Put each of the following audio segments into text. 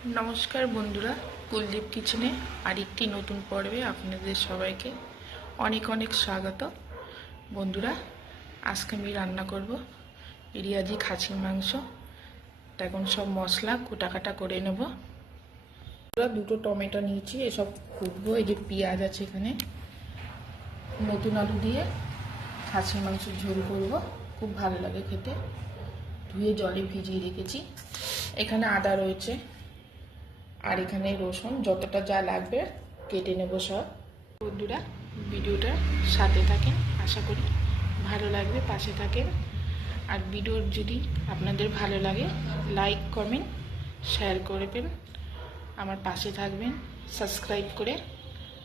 নমস্কার বন্ধুরা, কুলদীপ কিচেনে আরেকটি নতুন পর্বে আপনাদের সবাইকে অনেক অনেক স্বাগত। বন্ধুরা, আজকে আমি রান্না করব রিয়াজি খাসির মাংস। এখন সব মশলা কুটাকাটা করে নেব। দুটো টমেটো নিয়েছি, এসব কুটবো, এই যে পেঁয়াজ আছে এখানে। নতুন আলু দিয়ে খাসির মাংসের ঝোল করব, খুব ভালো লাগে খেতে। ধুয়ে জলে ভিজিয়ে রেখেছি। এখানে আদা রয়েছে। আর এখানে রসুন যতটা যা লাগবে কেটে নেব সব। বন্ধুরা ভিডিওটা সাথে থাকেন, আশা করি ভালো লাগবে, পাশে থাকেন। আর ভিডিও যদি আপনাদের ভালো লাগে লাইক কমেন্ট শেয়ার করবেন আমার পাশে থাকবেন সাবস্ক্রাইব করে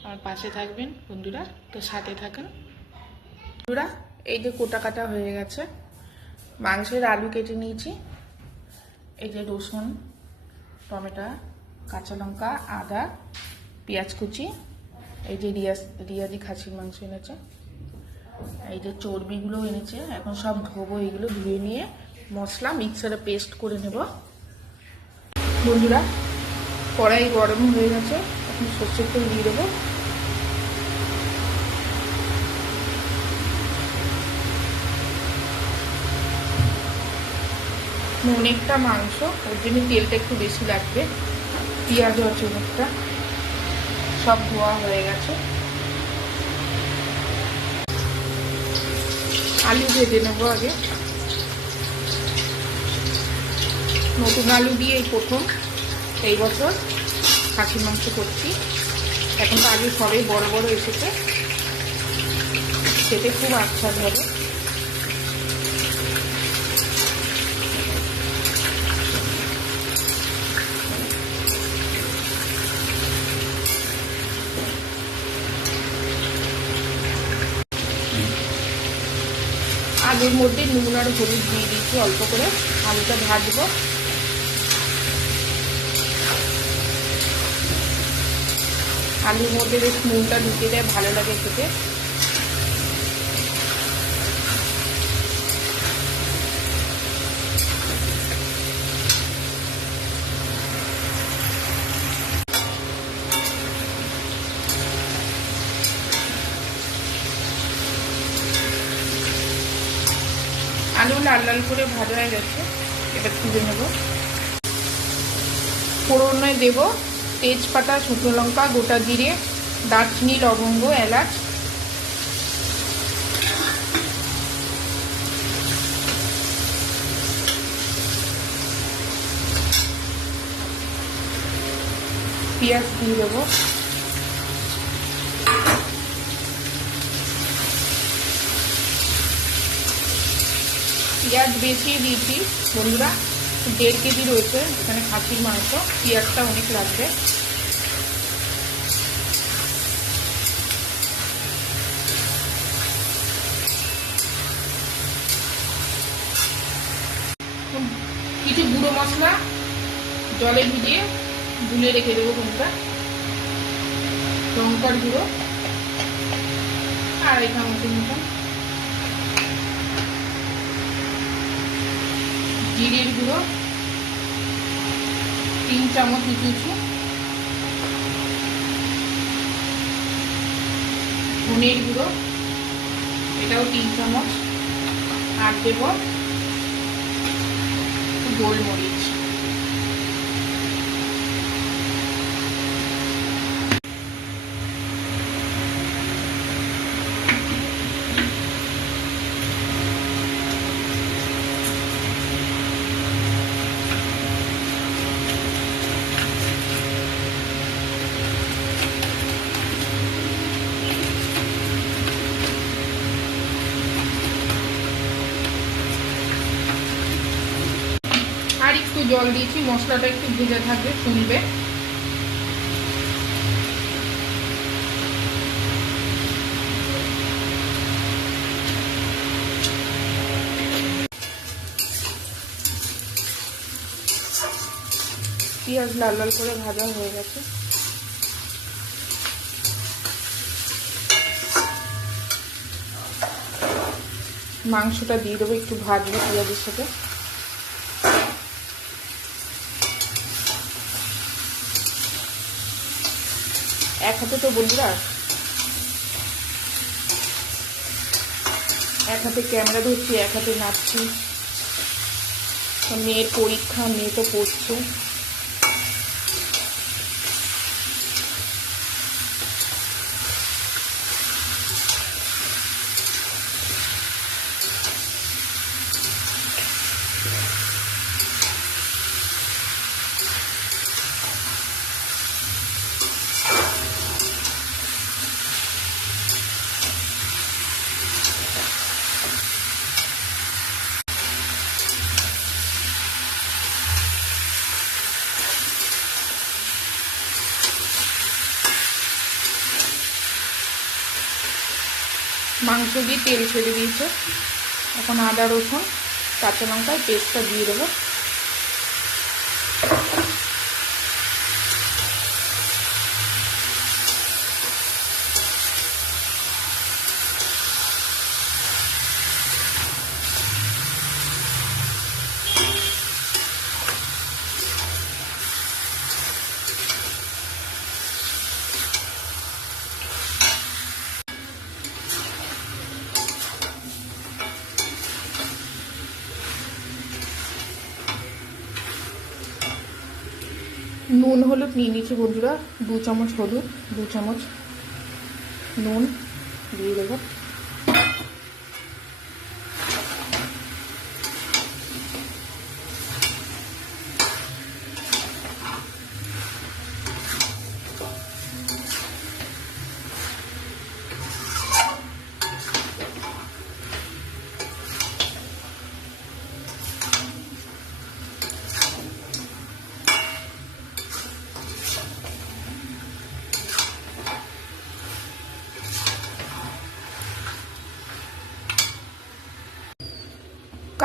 আমার পাশে থাকবেন। বন্ধুরা, তো সাথে থাকেন। বন্ধুরা, এই যে কোটা কাটা হয়ে গেছে, মাংসের আলু কেটে নিয়েছি। এই যে রসুন, টমেটো কাঁচা লঙ্কা, আদা, পেঁয়াজ কুচি, এই যে রিয়াজ, রিয়াজি খাসির মাংস এনেছে। এই যে চর্বিগুলো এনেছে, এখন সব ধোবো, এগুলো ধুয়ে নিয়ে মশলা মিক্সারে পেস্ট করে নেব। বন্ধুরা, কড়াই গরম হয়ে গেছে, এখন সর্ষের তেল দিয়ে দেবো। অনেকটা মাংস, ওর জন্য তেলটা একটু বেশি লাগবে। পেঁয়াজ অনেকটা সব ধোয়া হয়ে গেছে। আলু ভেজে নেব আগে। নতুন আলু দিয়ে প্রথম। এই বছর খাসির মাংস করছি। এখন তো আলু সবাই বড় বড় এসেছে। খেতে খুব আচ্ছা হবে। আলুর মধ্যে নুন আর হলুদ দিয়ে দিচ্ছি, অল্প করে। আলুটা ভাজবো আলুর মধ্যে বেশ নুনটা ঢুকে দেয়, ভালো লাগে খেতে। লাল লাল করে ভাজা হয়ে গেছে, এবার তুলে নেব। ফোড়নে দেব তেজপাতা, শুকনো লঙ্কা, গোটা জিরে, দারচিনি, লবঙ্গ, এলাচ। পেঁয়াজ দিয়ে দেবো। পেঁয়াজ বেশি দিয়েছি, বন্ধুরা। দেড় কেজি রয়েছে এখানে খাসির মাংস, পেঁয়াজটা অনেক লাগবে। কিছু গুঁড়ো মশলা জলে ভিজিয়ে গুলে রেখে দেবো কোনটা লঙ্কার গুঁড়ো। আড়াই চামচের মতন জিরের গুঁড়ো তিন চামচ উঁচু ধনের গুঁড়ো এটাও তিন চামচ। আর দেব গোলমরিচ। জল দিয়েছি, মশলাটা একটু ভেজে থাকবে ফুলবে পেঁয়াজ লাল লাল করে ভাজা হয়ে গেছে। মাংসটা দিয়ে দেবো, একটু ভাজবো পেঁয়াজের সাথে। এক হাতে তো বন্ধুরা এক হাতে ক্যামেরা ধরছি, এক হাতে নাচছি। মেয়ের পরীক্ষা, মেয়ে তো পড়ছে। মাংস দিয়ে তেল ছেড়ে দিয়েছে। এখন আদা রসুন কাঁচা লঙ্কার পেস্টটা দিয়ে দেবো। নুন হলুদ নিয়ে নিয়েছি বন্ধুরা দু চামচ হলুদ দু চামচ নুন দিয়ে দেবো।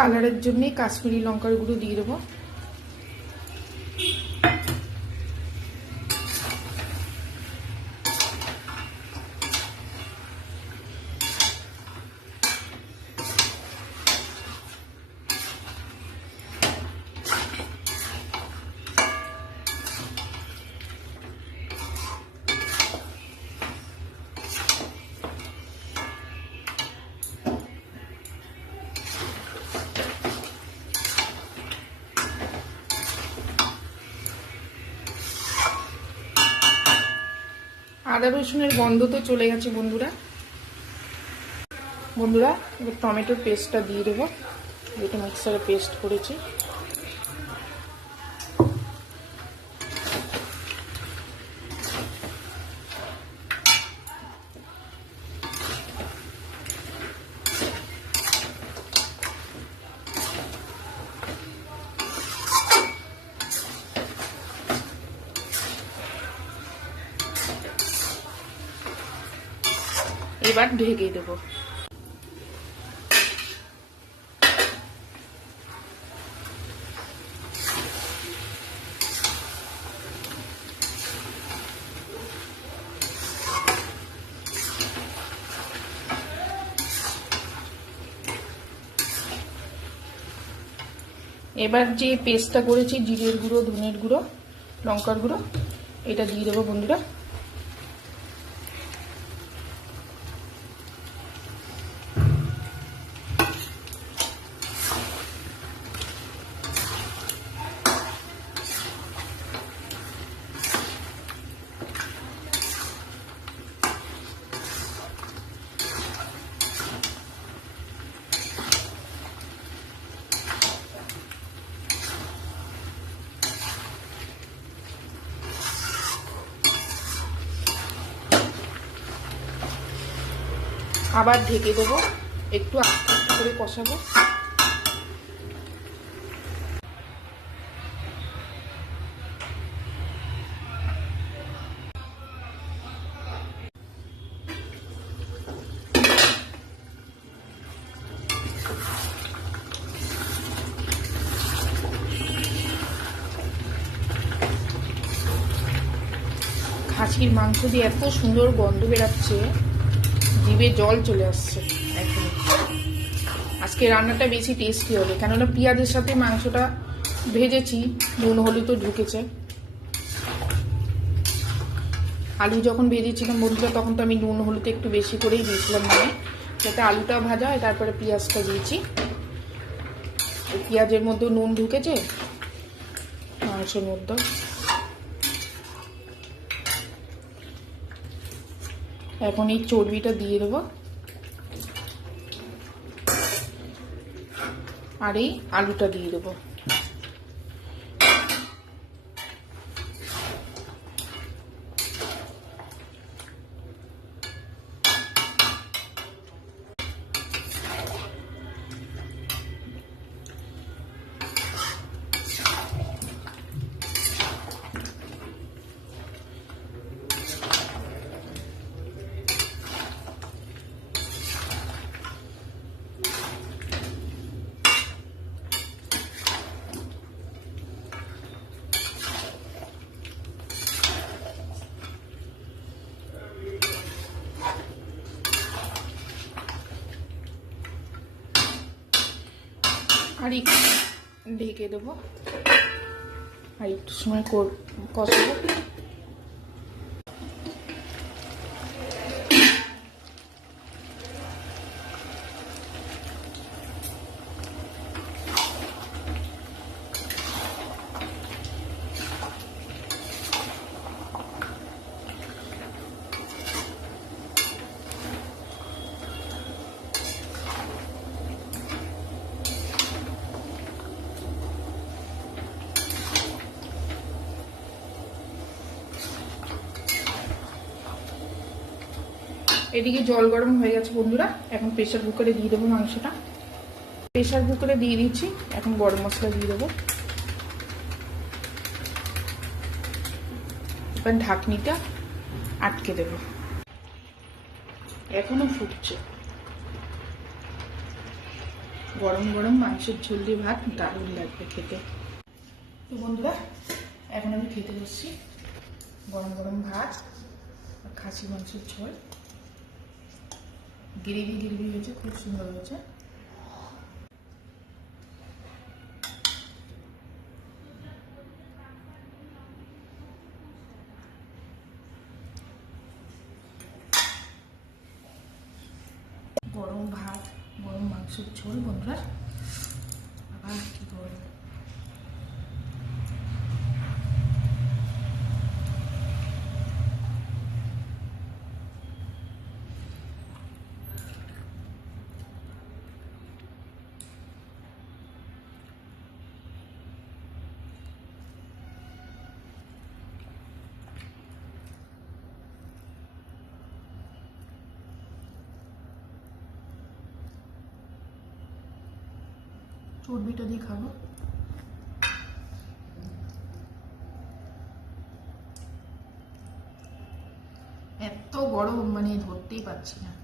কালারের জন্যই কাশ্মীরি লঙ্কার গুঁড়ো দিয়ে দেবো। আদা রসুনের গন্ধ তো চলে গেছে, বন্ধুরা। বন্ধুরা, এবার টমেটোর পেস্টটা দিয়ে দেবো। যেটা মিক্সারে পেস্ট করেছি। এবার ঢেকে দেবো। এবার যে পেস্টটা করেছি, জিরের গুঁড়ো, ধনের গুঁড়ো, লঙ্কার গুঁড়ো, এটা দিয়ে দেবো বন্ধুরা। আবার ঢেকে দেবো। একটু আস্তে আস্তে করে কষাবো। খাসির মাংস দিয়ে এত সুন্দর গন্ধ বেরাচ্ছে। জিভে জল চলে আসছে। আজকে রান্নাটা বেশি টেস্টি হবে। কেননা পেঁয়াজের সাথে মাংসটা ভেজেছি, নুন, হলুদ তো ঢুকেছে। আলু যখন ভেজেছিলাম বন্ধুরা, তখন তো আমি নুন, হলুদ একটু বেশি করেই দিয়েছিলাম মানে। যাতে আলুটা ভাজা হয়, তারপরে পেঁয়াজটা দিয়েছি। পেঁয়াজের মধ্যে নুন ঢুকেছে, মাংসের মধ্যে এখন এই চর্বিটা দিয়ে দেবো। আর এই আলুটা দিয়ে দেবো। আর ঢেকে দেবো। আর একটু সময় কষাবো। এদিকে জল গরম হয়ে গেছে বন্ধুরা, এখন প্রেশার কুকারে দিয়ে দেবো মাংসটা। প্রেশার কুকারে দিয়ে দিচ্ছি, এখন গরম মশলা দিয়ে দেবো। এবার ঢাকনিটা আটকে দেবো। এখনও ফুটছে। গরম গরম মাংসের ঝোল ভাত দারুণ লাগবে খেতে। তো বন্ধুরা, এখন আমি খেতে বসছি। গরম গরম ভাত খাসি মাংসের ঝোল। গ্রেভি গ্রেভি হয়েছে খুব সুন্দর হয়েছে গরম ভাত গরম মাংসের ঝোল বন্ধুরা আবার কি গরম চর্বিটা দিয়ে খাব। এত গরম মানে ধরতেই পারছি না।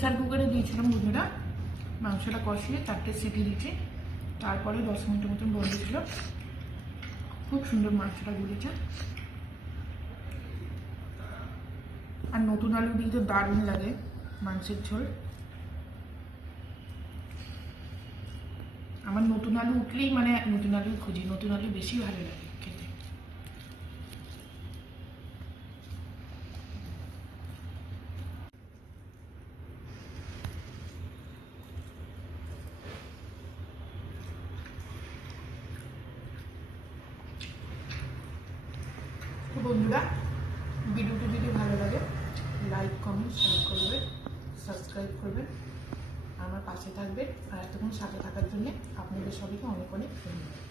প্রেসার কুকারে দিয়েছিলাম বন্ধুরা মাংসটা কষিয়ে চারটে সিটি দিয়েছি তারপরে দশ মিনিটের মতন বন্ধ ছিল। খুব সুন্দর মাংসটা গুলেছে। আর নতুন আলু দিয়ে তো দারুণ লাগে মাংসের ঝোল। আমার নতুন আলু উঠলেই মানে নতুন আলু খুঁজি, নতুন আলু বেশি ভালো লাগে খেতে তো বন্ধুরা, ভিডিওটি যদি ভালো লাগে লাইক কমেন্ট শেয়ার করবে সাবস্ক্রাইব করবেন আমার পাশে থাকবে। আর এতক্ষণ সাথে থাকার জন্য আপনাদের সবাইকে অনেক অনেক ধন্যবাদ।